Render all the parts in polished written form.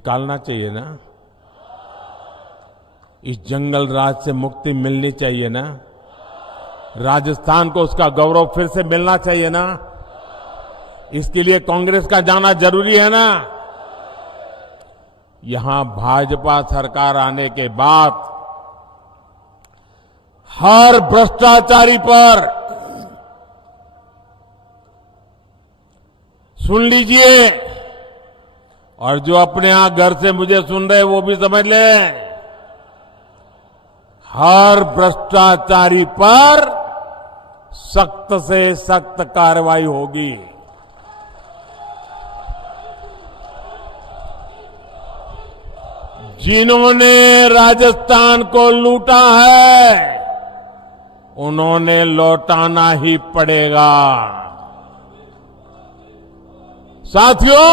निकालना चाहिए ना। इस जंगल राज से मुक्ति मिलनी चाहिए ना। राजस्थान को उसका गौरव फिर से मिलना चाहिए ना। इसके लिए कांग्रेस का जाना जरूरी है ना। यहां भाजपा सरकार आने के बाद हर भ्रष्टाचारी पर सुन लीजिए, और जो अपने यहां घर से मुझे सुन रहे वो भी समझ लें, हर भ्रष्टाचारी पर सख्त से सख्त कार्रवाई होगी। जिन्होंने राजस्थान को लूटा है उन्होंने लौटाना ही पड़ेगा। साथियों,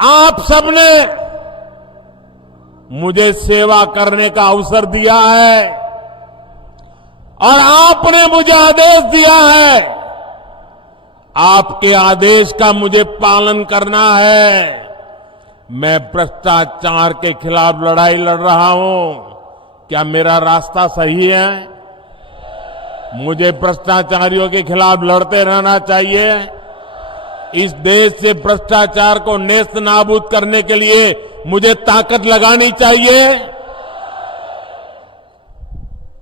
आप सबने मुझे सेवा करने का अवसर दिया है और आपने मुझे आदेश दिया है। आपके आदेश का मुझे पालन करना है। मैं भ्रष्टाचार के खिलाफ लड़ाई लड़ रहा हूं। क्या मेरा रास्ता सही है? मुझे भ्रष्टाचारियों के खिलाफ लड़ते रहना चाहिए। इस देश से भ्रष्टाचार को नेस्त नाबूद करने के लिए मुझे ताकत लगानी चाहिए।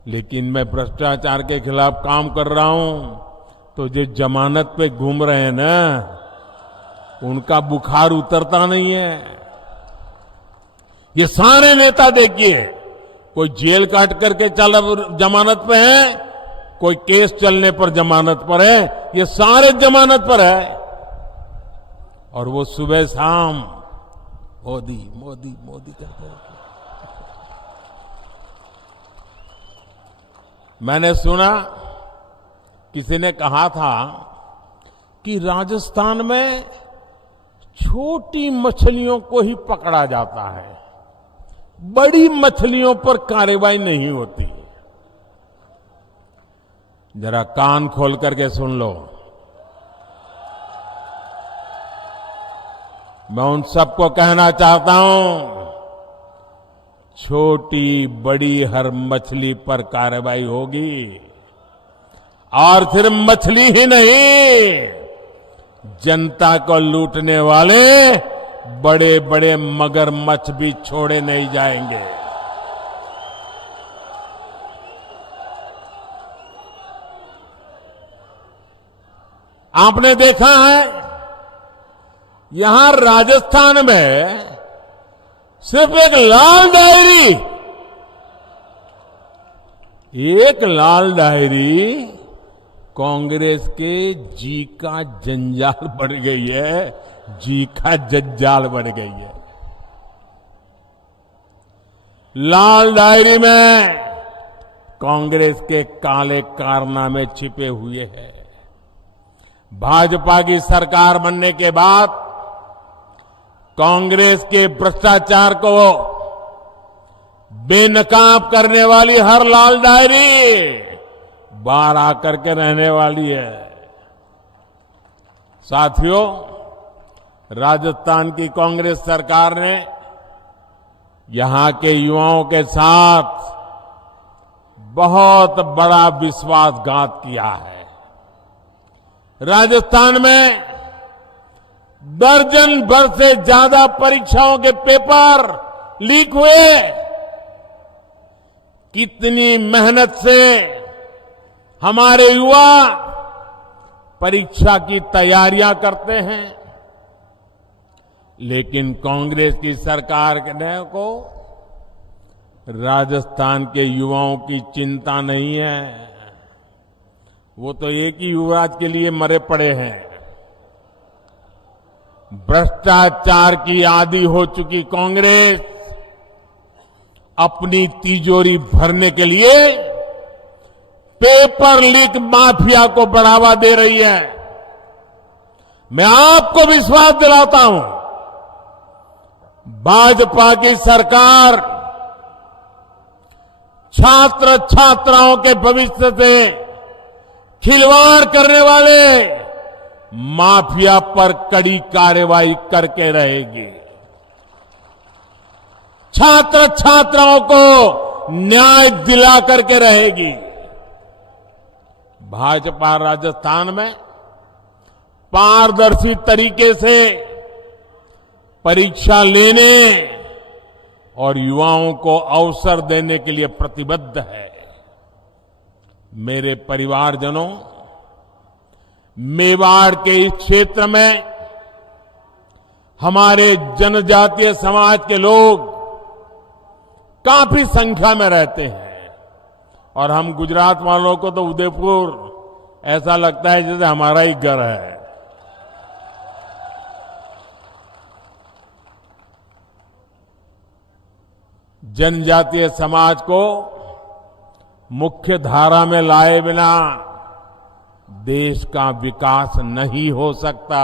लेकिन मैं भ्रष्टाचार के खिलाफ काम कर रहा हूं तो जो जमानत पे घूम रहे हैं ना, उनका बुखार उतरता नहीं है। ये सारे नेता देखिए, कोई जेल काट करके जमानत पे है, कोई केस चलने पर जमानत पर है, ये सारे जमानत पर है। और वो सुबह शाम मोदी मोदी मोदी करते हैं। मैंने सुना किसी ने कहा था कि राजस्थान में छोटी मछलियों को ही पकड़ा जाता है, बड़ी मछलियों पर कार्रवाई नहीं होती। जरा कान खोल करके सुन लो। मैं उन सबको कहना चाहता हूं, छोटी बड़ी हर मछली पर कार्रवाई होगी। और सिर्फ मछली ही नहीं, जनता को लूटने वाले बड़े बड़े मगरमच्छ भी छोड़े नहीं जाएंगे। आपने देखा है, यहां राजस्थान में सिर्फ एक लाल डायरी कांग्रेस के जी का जंजाल बढ़ गई है, जी का जंजाल बढ़ गई है। लाल डायरी में कांग्रेस के काले कारनामे छिपे हुए हैं। भाजपा की सरकार बनने के बाद कांग्रेस के भ्रष्टाचार को बेनकाब करने वाली हर लाल डायरी बाहर आकर के रहने वाली है। साथियों, राजस्थान की कांग्रेस सरकार ने यहां के युवाओं के साथ बहुत बड़ा विश्वासघात किया है। राजस्थान में दर्जन भर से ज्यादा परीक्षाओं के पेपर लीक हुए। कितनी मेहनत से हमारे युवा परीक्षा की तैयारियां करते हैं, लेकिन कांग्रेस की सरकार को राजस्थान के युवाओं की चिंता नहीं है। वो तो एक ही युवराज के लिए मरे पड़े हैं। भ्रष्टाचार की आदी हो चुकी कांग्रेस अपनी तिजोरी भरने के लिए पेपर लीक माफिया को बढ़ावा दे रही है। मैं आपको विश्वास दिलाता हूं, भाजपा की सरकार छात्र छात्राओं के भविष्य से खिलवाड़ करने वाले माफिया पर कड़ी कार्रवाई करके रहेगी। छात्र छात्राओं को न्याय दिला करके रहेगी। भाजपा राजस्थान में पारदर्शी तरीके से परीक्षा लेने और युवाओं को अवसर देने के लिए प्रतिबद्ध है। मेरे परिवारजनों, मेवाड़ के इस क्षेत्र में हमारे जनजातीय समाज के लोग काफी संख्या में रहते हैं और हम गुजरात वालों को तो उदयपुर ऐसा लगता है जैसे हमारा ही घर है। जनजातीय समाज को मुख्य धारा में लाए बिना देश का विकास नहीं हो सकता।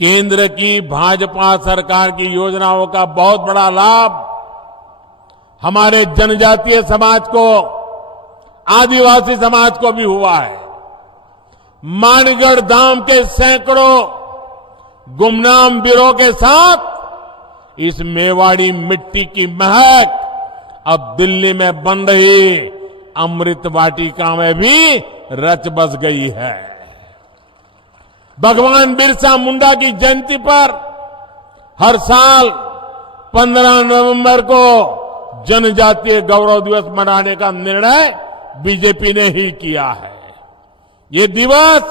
केंद्र की भाजपा सरकार की योजनाओं का बहुत बड़ा लाभ हमारे जनजातीय समाज को, आदिवासी समाज को भी हुआ है। मानगढ़ धाम के सैकड़ों गुमनाम वीरों के साथ इस मेवाड़ी मिट्टी की महक अब दिल्ली में बन रही अमृत वाटिका में भी रच बस गई है। भगवान बिरसा मुंडा की जयंती पर हर साल 15 नवंबर को जनजातीय गौरव दिवस मनाने का निर्णय बीजेपी ने ही किया है। ये दिवस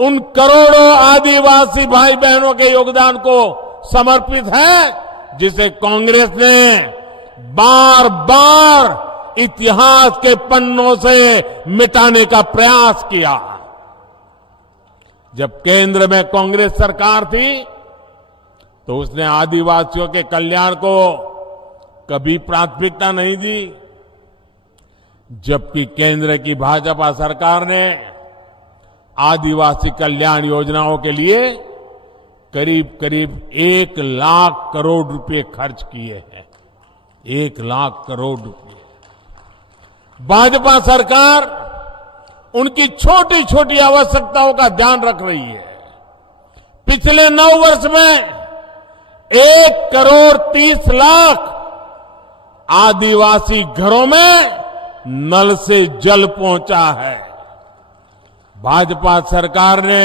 उन करोड़ों आदिवासी भाई बहनों के योगदान को समर्पित है जिसे कांग्रेस ने बार बार इतिहास के पन्नों से मिटाने का प्रयास किया। जब केंद्र में कांग्रेस सरकार थी तो उसने आदिवासियों के कल्याण को कभी प्राथमिकता नहीं दी, जबकि केंद्र की भाजपा सरकार ने आदिवासी कल्याण योजनाओं के लिए करीब करीब 1 लाख करोड़ रुपए खर्च किए हैं। 1 लाख करोड़ रुपए। भाजपा सरकार उनकी छोटी छोटी आवश्यकताओं का ध्यान रख रही है। पिछले 9 वर्ष में 1 करोड़ 30 लाख आदिवासी घरों में नल से जल पहुंचा है। भाजपा सरकार ने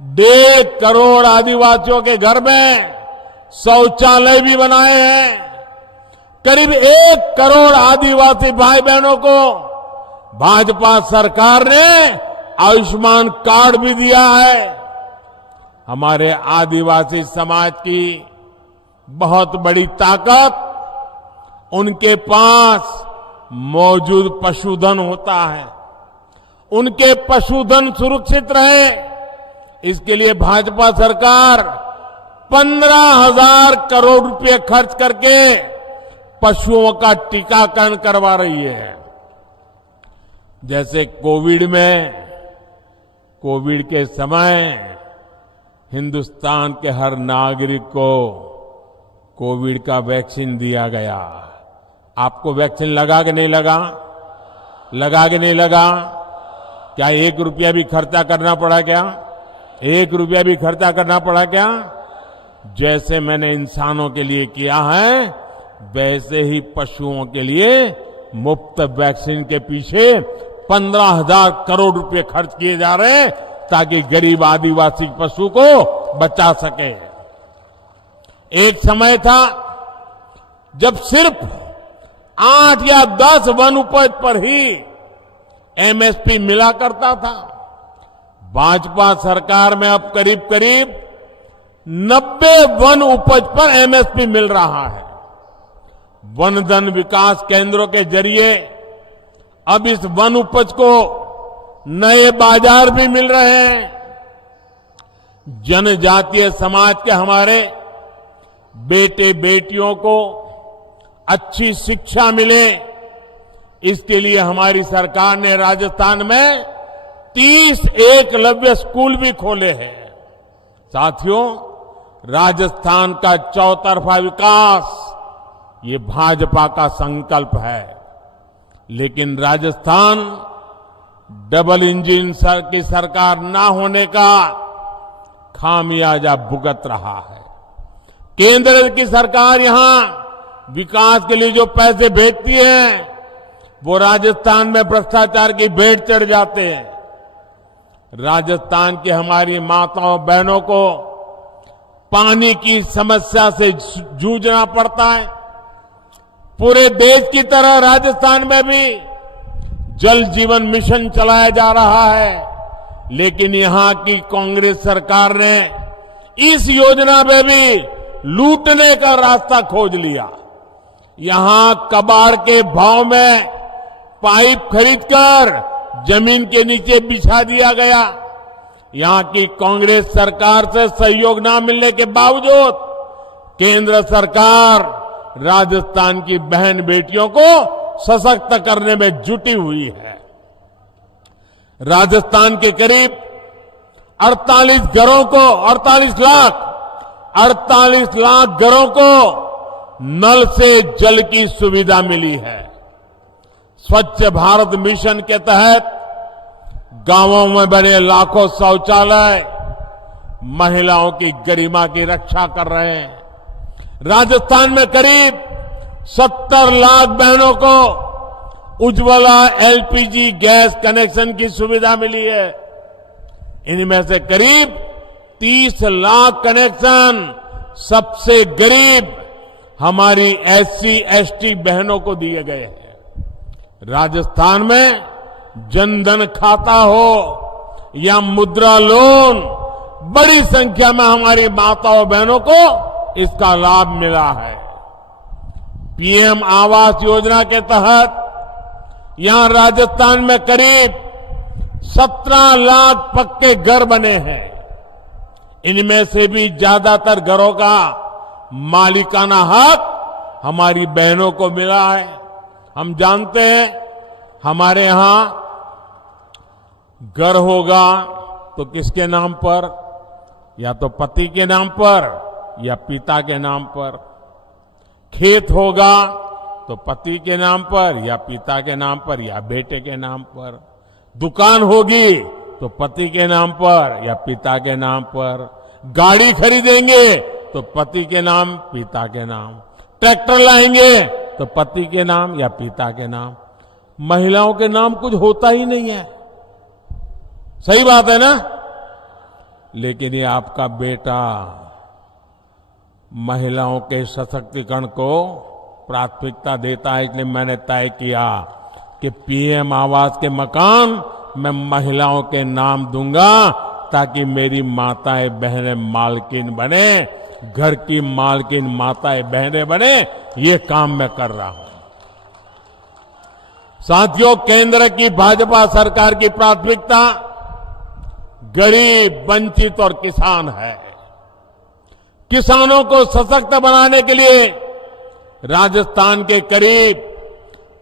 1.5 करोड़ आदिवासियों के घर में शौचालय भी बनाए हैं। करीब 1 करोड़ आदिवासी भाई बहनों को भाजपा सरकार ने आयुष्मान कार्ड भी दिया है। हमारे आदिवासी समाज की बहुत बड़ी ताकत उनके पास मौजूद पशुधन होता है। उनके पशुधन सुरक्षित रहे, इसके लिए भाजपा सरकार 15,000 करोड़ रुपए खर्च करके पशुओं का टीकाकरण करवा रही है। जैसे कोविड के समय हिंदुस्तान के हर नागरिक को कोविड का वैक्सीन दिया गया। आपको वैक्सीन लगा कि नहीं लगा? लगा कि नहीं लगा? क्या 1 रुपया भी खर्चा करना पड़ा क्या? 1 रुपया भी खर्चा करना पड़ा क्या? जैसे मैंने इंसानों के लिए किया है, वैसे ही पशुओं के लिए मुफ्त वैक्सीन के पीछे 15,000 करोड़ रुपए खर्च किए जा रहे हैं ताकि गरीब आदिवासी पशु को बचा सके। एक समय था जब सिर्फ 8 या 10 वन उपज पर ही एमएसपी मिला करता था। भाजपा सरकार में अब करीब करीब 90 वन उपज पर एमएसपी मिल रहा है। वन धन विकास केंद्रों के जरिए अब इस वन उपज को नए बाजार भी मिल रहे हैं। जनजातीय समाज के हमारे बेटे बेटियों को अच्छी शिक्षा मिले, इसके लिए हमारी सरकार ने राजस्थान में 30 एकलव्य स्कूल भी खोले हैं। साथियों, राजस्थान का चौतरफा विकास ये भाजपा का संकल्प है, लेकिन राजस्थान डबल इंजन की सरकार ना होने का खामियाजा भुगत रहा है। केंद्र की सरकार यहां विकास के लिए जो पैसे भेजती है वो राजस्थान में भ्रष्टाचार की भेंट चढ़ जाते हैं। राजस्थान की हमारी माताओं बहनों को पानी की समस्या से जूझना पड़ता है। पूरे देश की तरह राजस्थान में भी जल जीवन मिशन चलाया जा रहा है, लेकिन यहां की कांग्रेस सरकार ने इस योजना में भी लूटने का रास्ता खोज लिया। यहां कबाड़ के भाव में पाइप खरीदकर जमीन के नीचे बिछा दिया गया। यहां की कांग्रेस सरकार से सहयोग न मिलने के बावजूद केंद्र सरकार राजस्थान की बहन बेटियों को सशक्त करने में जुटी हुई है। राजस्थान के करीब 48 लाख घरों को नल से जल की सुविधा मिली है। स्वच्छ भारत मिशन के तहत गांवों में बने लाखों शौचालय महिलाओं की गरिमा की रक्षा कर रहे हैं। राजस्थान में करीब 70 लाख बहनों को उज्ज्वला एलपीजी गैस कनेक्शन की सुविधा मिली है। इनमें से करीब 30 लाख कनेक्शन सबसे गरीब हमारी एससी एसटी बहनों को दिए गए हैं। राजस्थान में जनधन खाता हो या मुद्रा लोन, बड़ी संख्या में हमारी माताओं बहनों को इसका लाभ मिला है। पीएम आवास योजना के तहत यहां राजस्थान में करीब 17 लाख पक्के घर बने हैं। इनमें से भी ज्यादातर घरों का मालिकाना हक हमारी बहनों को मिला है। हम जानते हैं हमारे यहां घर होगा तो किसके नाम पर, या तो पति के नाम पर या पिता के नाम पर। खेत होगा तो पति के नाम पर या पिता के नाम पर या बेटे के नाम पर। दुकान होगी तो पति के नाम पर या पिता के नाम पर। गाड़ी खरीदेंगे तो पति के नाम पिता के नाम। ट्रैक्टर लाएंगे तो पति के नाम या पिता के नाम। महिलाओं के नाम कुछ होता ही नहीं है। सही बात है ना? लेकिन ये आपका बेटा महिलाओं के सशक्तिकरण को प्राथमिकता देता है। इसलिए मैंने तय किया कि पीएम आवास के मकान मैं महिलाओं के नाम दूंगा, ताकि मेरी माताएं बहनें मालकिन बने, घर की मालकिन माताएं बहनें बने। ये काम मैं कर रहा हूं। साथियों, केंद्र की भाजपा सरकार की प्राथमिकता गरीब, वंचित और किसान है। किसानों को सशक्त बनाने के लिए राजस्थान के करीब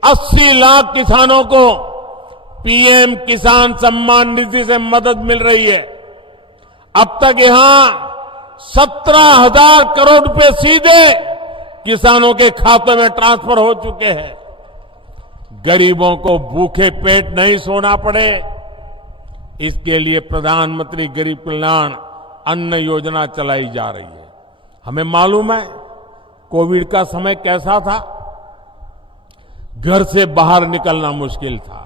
80 लाख किसानों को पीएम किसान सम्मान निधि से मदद मिल रही है। अब तक यहां 17,000 करोड़ रुपए सीधे किसानों के खातों में ट्रांसफर हो चुके हैं। गरीबों को भूखे पेट नहीं सोना पड़े, इसके लिए प्रधानमंत्री गरीब कल्याण अन्न योजना चलाई जा रही है। हमें मालूम है कोविड का समय कैसा था। घर से बाहर निकलना मुश्किल था।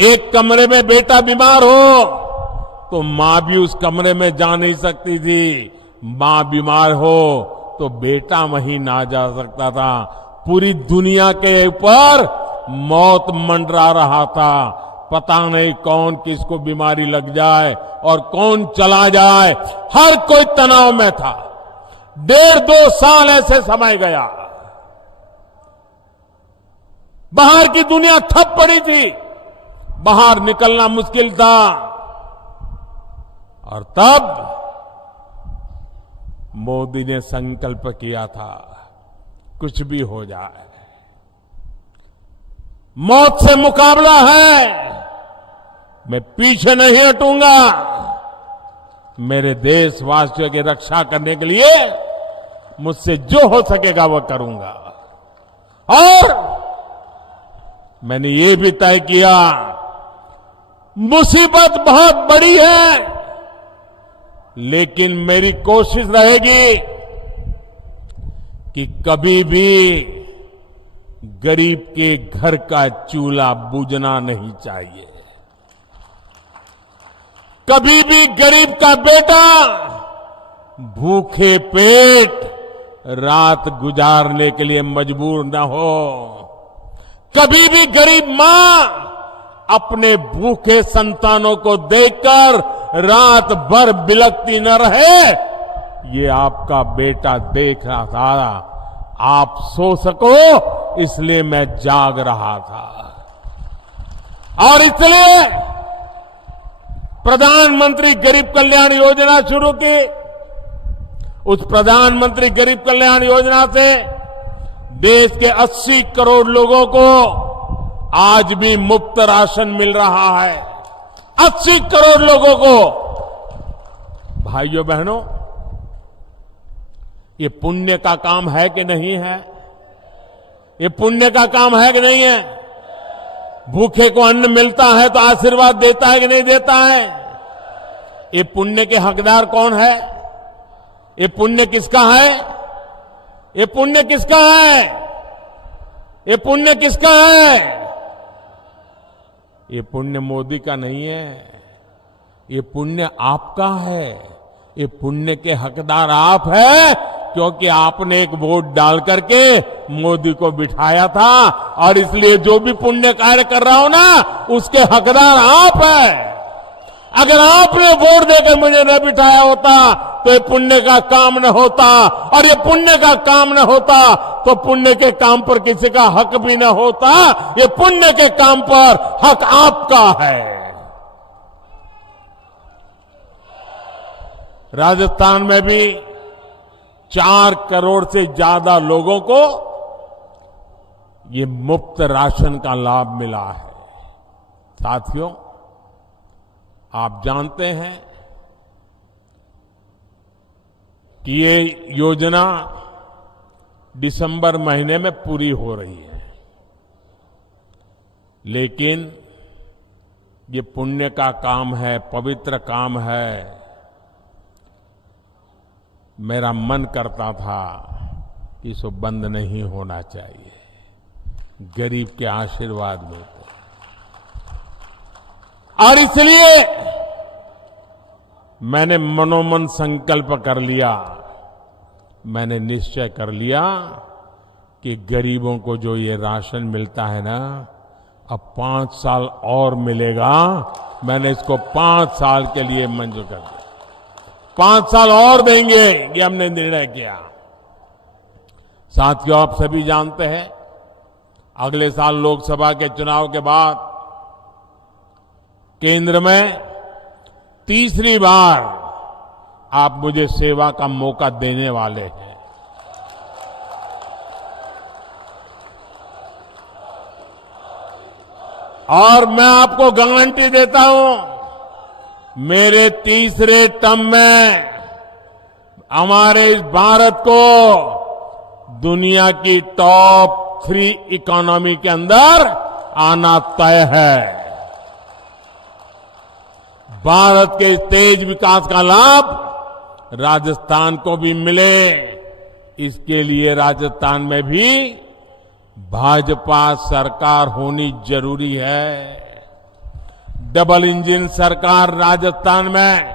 एक कमरे में बेटा बीमार हो तो मां भी उस कमरे में जा नहीं सकती थी। मां बीमार हो तो बेटा वहीं ना जा सकता था। पूरी दुनिया के ऊपर मौत मंडरा रहा था। पता नहीं कौन किसको बीमारी लग जाए और कौन चला जाए। हर कोई तनाव में था। 1.5-2 साल ऐसे समय गया। बाहर की दुनिया ठप पड़ी थी, बाहर निकलना मुश्किल था। और तब मोदी ने संकल्प किया था, कुछ भी हो जाए, मौत से मुकाबला है, मैं पीछे नहीं हटूंगा। मेरे देशवासियों की रक्षा करने के लिए मुझसे जो हो सकेगा वो करूंगा। और मैंने ये भी तय किया, मुसीबत बहुत बड़ी है, लेकिन मेरी कोशिश रहेगी कि कभी भी गरीब के घर का चूल्हा बुझना नहीं चाहिए। कभी भी गरीब का बेटा भूखे पेट रात गुजारने के लिए मजबूर न हो। कभी भी गरीब मां अपने भूखे संतानों को देखकर रात भर बिलखती न रहे। ये आपका बेटा देख रहा था, आप सो सको इसलिए मैं जाग रहा था। और इसलिए प्रधानमंत्री गरीब कल्याण योजना शुरू की। उस प्रधानमंत्री गरीब कल्याण योजना से देश के 80 करोड़ लोगों को आज भी मुफ्त राशन मिल रहा है। 80 करोड़ लोगों को। भाइयों बहनों, ये पुण्य का काम है कि नहीं है? ये पुण्य का काम है कि नहीं है? भूखे को अन्न मिलता है तो आशीर्वाद देता है कि नहीं देता है? ये पुण्य के हकदार कौन है? ये पुण्य किसका है? ये पुण्य किसका है? ये पुण्य किसका है? ये पुण्य मोदी का नहीं है। ये पुण्य आपका है। ये पुण्य के हकदार आप हैं, क्योंकि आपने एक वोट डाल करके मोदी को बिठाया था। और इसलिए जो भी पुण्य कार्य कर रहा हो ना, उसके हकदार आप हैं। अगर आपने वोट देकर मुझे न बिठाया होता तो ये पुण्य का काम न होता, और ये पुण्य का काम न होता तो पुण्य के काम पर किसी का हक भी न होता। ये पुण्य के काम पर हक आपका है। राजस्थान में भी 4 करोड़ से ज्यादा लोगों को ये मुफ्त राशन का लाभ मिला है। साथियों, आप जानते हैं कि ये योजना दिसंबर महीने में पूरी हो रही है, लेकिन ये पुण्य का काम है, पवित्र काम है। मेरा मन करता था कि इसको बंद नहीं होना चाहिए। गरीब के आशीर्वाद मिलते, और इसलिए मैंने मनोमन संकल्प कर लिया, मैंने निश्चय कर लिया कि गरीबों को जो ये राशन मिलता है ना, अब 5 साल और मिलेगा। मैंने इसको 5 साल के लिए मंजूर कर दिया। 5 साल और देंगे, ये हमने निर्णय किया। साथियों, आप सभी जानते हैं, अगले साल लोकसभा के चुनाव के बाद केंद्र में तीसरी बार आप मुझे सेवा का मौका देने वाले हैं। और मैं आपको गारंटी देता हूं, मेरे तीसरे टर्म में हमारे इस भारत को दुनिया की टॉप 3 इकोनॉमी के अंदर आना तय है। भारत के तेज विकास का लाभ राजस्थान को भी मिले, इसके लिए राजस्थान में भी भाजपा सरकार होनी जरूरी है। डबल इंजन सरकार राजस्थान में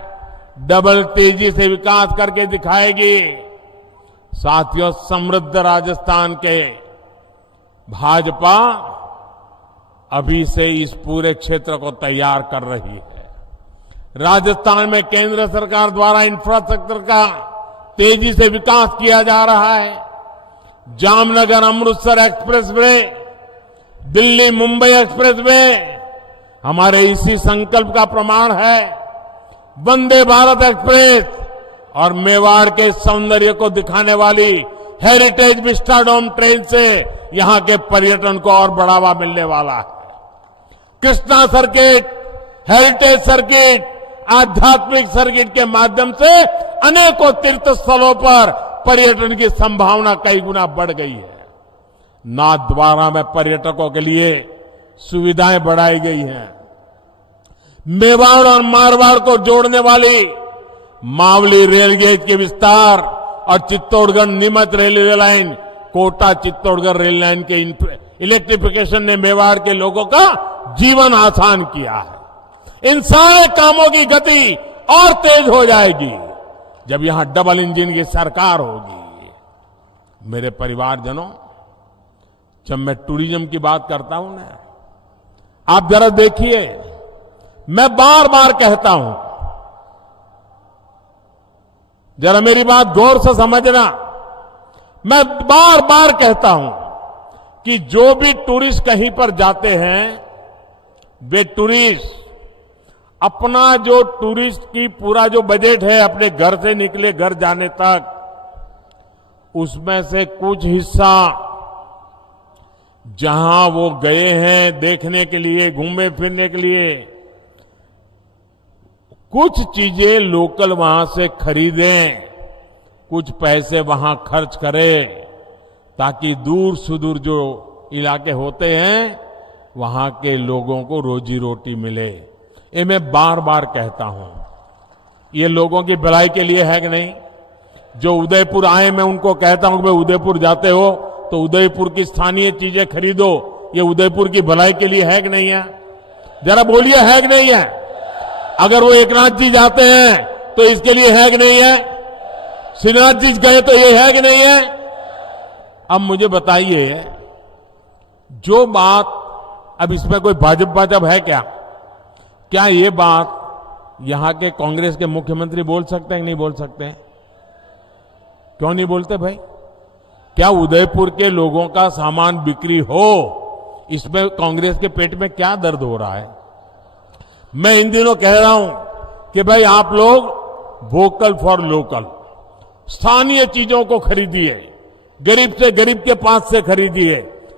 डबल तेजी से विकास करके दिखाएगी। साथियों, समृद्ध राजस्थान के भाजपा अभी से इस पूरे क्षेत्र को तैयार कर रही है। राजस्थान में केंद्र सरकार द्वारा इंफ्रास्ट्रक्चर का तेजी से विकास किया जा रहा है। Jamnagar Amritsar express way, Delhi Mumbai express way हमारे इसी संकल्प का प्रमाण है। वंदे भारत एक्सप्रेस और मेवाड़ के सौंदर्य को दिखाने वाली हेरिटेज विस्टाडोम ट्रेन से यहां के पर्यटन को और बढ़ावा मिलने वाला है। कृष्णा सर्किट, हेरिटेज सर्किट, आध्यात्मिक सर्किट के माध्यम से अनेकों तीर्थ स्थलों पर पर्यटन की संभावना कई गुना बढ़ गई है। नाथद्वारा में पर्यटकों के लिए सुविधाएं बढ़ाई गई हैं। मेवाड़ और मारवाड़ को जोड़ने वाली मावली रेल गेज के विस्तार और Chittorgarh Neemuch railway line, Kota Chittorgarh rail line के इलेक्ट्रिफिकेशन ने मेवाड़ के लोगों का जीवन आसान किया है। इन सारे कामों की गति और तेज हो जाएगी जब यहां डबल इंजन की सरकार होगी। मेरे परिवारजनों, जब मैं टूरिज्म की बात करता हूं ना, आप जरा देखिए, मैं बार बार कहता हूं, जरा मेरी बात गौर से समझना, मैं बार बार कहता हूं कि जो भी टूरिस्ट कहीं पर जाते हैं, वे टूरिस्ट अपना जो टूरिस्ट की पूरा जो बजट है अपने घर से निकले घर जाने तक, उसमें से कुछ हिस्सा जहां वो गए हैं देखने के लिए, घूमने फिरने के लिए, कुछ चीजें लोकल वहां से खरीदें, कुछ पैसे वहां खर्च करें, ताकि दूर सुदूर जो इलाके होते हैं वहां के लोगों को रोजी रोटी मिले। ये मैं बार बार कहता हूं, ये लोगों की भलाई के लिए है कि नहीं? जो उदयपुर आए, मैं उनको कहता हूं कि भाई उदयपुर जाते हो तो उदयपुर की स्थानीय चीजें खरीदो, ये उदयपुर की भलाई के लिए है कि नहीं है? जरा बोलिए, है कि नहीं है? अगर वो एकनाथ जी जाते हैं तो इसके लिए है कि नहीं है? श्रीनाथ जी गए तो ये है कि नहीं है? अब मुझे बताइए, जो बात, अब इसमें कोई भाजपा है क्या? क्या ये बात यहां के कांग्रेस के मुख्यमंत्री बोल सकते हैं कि नहीं बोल सकते हैं? क्यों नहीं बोलते भाई? क्या उदयपुर के लोगों का सामान बिक्री हो, इसमें कांग्रेस के पेट में क्या दर्द हो रहा है? मैं इन दिनों कह रहा हूं कि भाई आप लोग वोकल फॉर लोकल, स्थानीय चीजों को खरीदिए, गरीब से गरीब के पास से खरीदिए,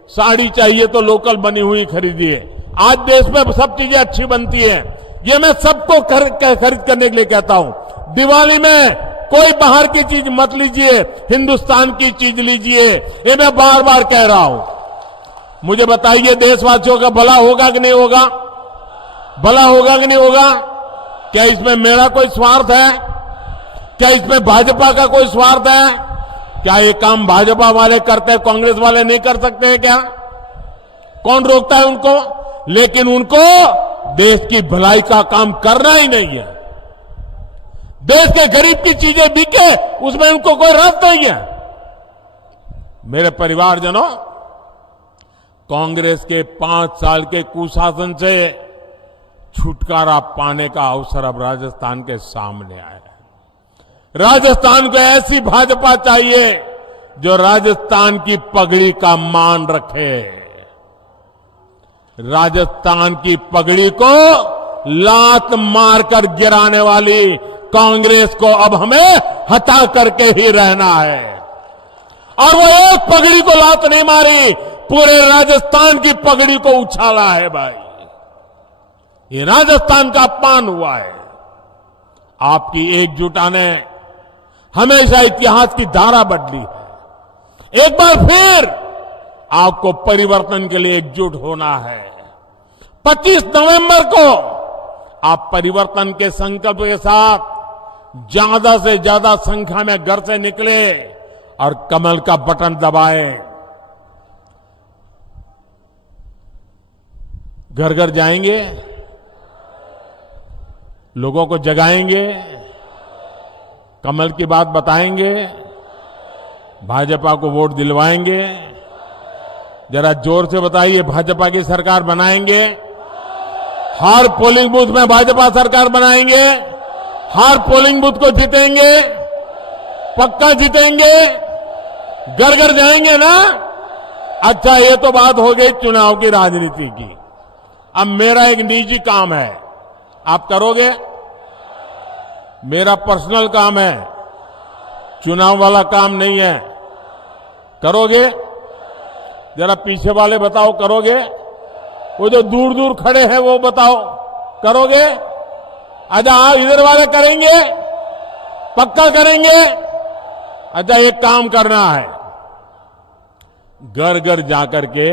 साड़ी चाहिए तो लोकल बनी हुई खरीदिए। आज देश में सब चीजें अच्छी बनती है, ये मैं सबको खरीद करने के लिए कहता हूं। दिवाली में कोई बाहर की चीज मत लीजिए, हिंदुस्तान की चीज लीजिए, ये मैं बार बार कह रहा हूं। मुझे बताइए, देशवासियों का भला होगा कि नहीं होगा? भला होगा कि नहीं होगा? क्या इसमें मेरा कोई स्वार्थ है? क्या इसमें भाजपा का कोई स्वार्थ है? क्या ये काम भाजपा वाले करते हैं, कांग्रेस वाले नहीं कर सकते हैं क्या? कौन रोकता है उनको? लेकिन उनको देश की भलाई का काम करना ही नहीं है। देश के गरीब की चीजें बिके, उसमें उनको कोई रस नहीं है। मेरे परिवारजनों, कांग्रेस के 5 साल के कुशासन से छुटकारा पाने का अवसर अब राजस्थान के सामने आया है। राजस्थान को ऐसी भाजपा चाहिए जो राजस्थान की पगड़ी का मान रखे। राजस्थान की पगड़ी को लात मारकर गिराने वाली कांग्रेस को अब हमें हटा करके ही रहना है। और वो एक पगड़ी को लात नहीं मारी, पूरे राजस्थान की पगड़ी को उछाला है भाई। ये राजस्थान का अपमान हुआ है। आपकी एकजुटता ने हमेशा इतिहास की धारा बदली है। एक बार फिर आपको परिवर्तन के लिए एकजुट होना है। 25 नवंबर को आप परिवर्तन के संकल्प के साथ ज्यादा से ज्यादा संख्या में घर से निकले और कमल का बटन दबाएं। घर घर जाएंगे, लोगों को जगाएंगे, कमल की बात बताएंगे, भाजपा को वोट दिलवाएंगे। जरा जोर से बताइए, भाजपा की सरकार बनाएंगे? हर पोलिंग बूथ में भाजपा सरकार बनाएंगे? हर पोलिंग बूथ को जीतेंगे? पक्का जीतेंगे? घर घर जाएंगे ना? अच्छा, ये तो बात हो गई चुनाव की राजनीति की। अब मेरा एक निजी काम है, आप करोगे? मेरा पर्सनल काम है, चुनाव वाला काम नहीं है। करोगे? जरा पीछे वाले बताओ, करोगे? वो जो दूर दूर खड़े हैं वो बताओ, करोगे? अच्छा, इधर वाले करेंगे? पक्का करेंगे? अच्छा, एक काम करना है, घर घर जाकर के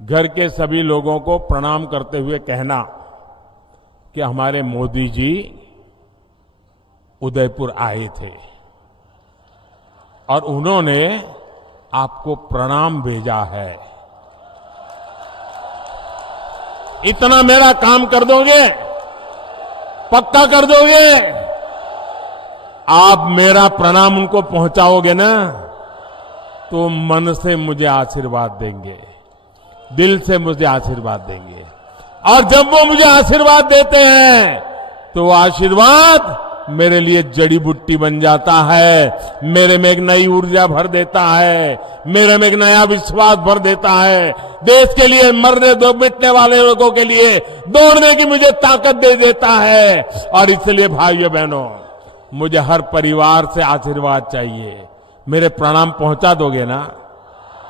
घर के सभी लोगों को प्रणाम करते हुए कहना कि हमारे मोदी जी उदयपुर आए थे और उन्होंने आपको प्रणाम भेजा है। इतना मेरा काम कर दोगे, पक्का कर दोगे? आप मेरा प्रणाम उनको पहुंचाओगे ना, तो मन से मुझे आशीर्वाद देंगे, दिल से मुझे आशीर्वाद देंगे। और जब वो मुझे आशीर्वाद देते हैं तो वो आशीर्वाद मेरे लिए जड़ी बूटी बन जाता है, मेरे में एक नई ऊर्जा भर देता है, मेरे में एक नया विश्वास भर देता है, देश के लिए मरने दो मिटने वाले लोगों के लिए दौड़ने की मुझे ताकत दे देता है। और इसलिए भाइयों बहनों, मुझे हर परिवार से आशीर्वाद चाहिए। मेरे प्रणाम पहुंचा दोगे ना?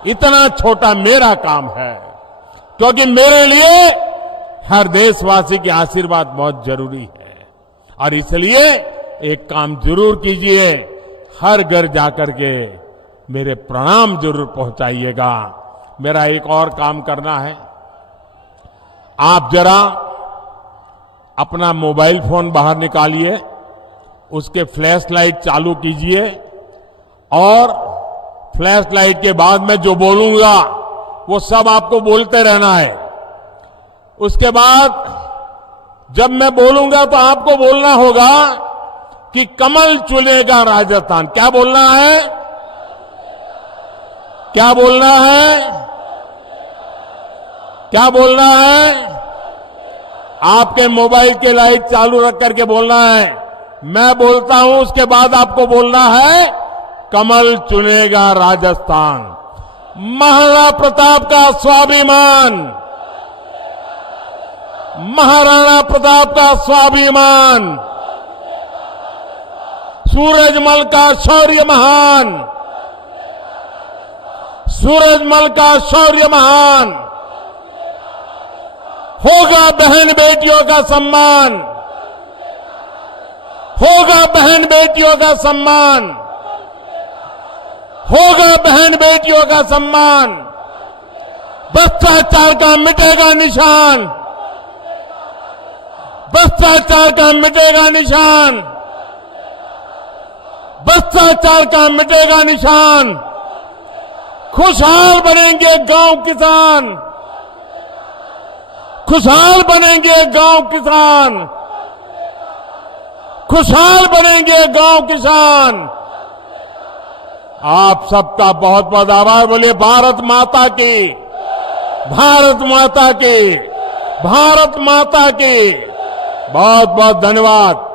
इतना छोटा मेरा काम है, क्योंकि मेरे लिए हर देशवासी की आशीर्वाद बहुत जरूरी है। और इसलिए एक काम जरूर कीजिए, हर घर जाकर के मेरे प्रणाम जरूर पहुंचाइएगा। मेरा एक और काम करना है, आप जरा अपना मोबाइल फोन बाहर निकालिए, उसके फ्लैश लाइट चालू कीजिए और फ्लैश लाइट के बाद मैं जो बोलूंगा वो सब आपको बोलते रहना है। उसके बाद जब मैं बोलूंगा तो आपको बोलना होगा कि कमल चुनेगा राजस्थान। क्या बोलना है? क्या बोलना है? क्या बोलना है? आपके मोबाइल की लाइट चालू रख करके बोलना है। मैं बोलता हूं, उसके बाद आपको बोलना है कमल चुनेगा राजस्थान। महाराणा प्रताप का स्वाभिमान, महाराणा प्रताप का स्वाभिमान, सूरजमल का शौर्य महान, सूरजमल का शौर्य महान। होगा बहन बेटियों का सम्मान, होगा बहन बेटियों का सम्मान, होगा बहन बेटियों का सम्मान। भ्रष्टाचार का मिटेगा निशान, भ्रष्टाचार का मिटेगा निशान, भ्रष्टाचार का मिटेगा निशान। खुशहाल बनेंगे गांव किसान, खुशहाल बनेंगे गांव किसान, खुशहाल बनेंगे गांव किसान। आप सबका बहुत बहुत आभार। बोलिए भारत माता की, भारत माता की, भारत माता की। बहुत बहुत धन्यवाद।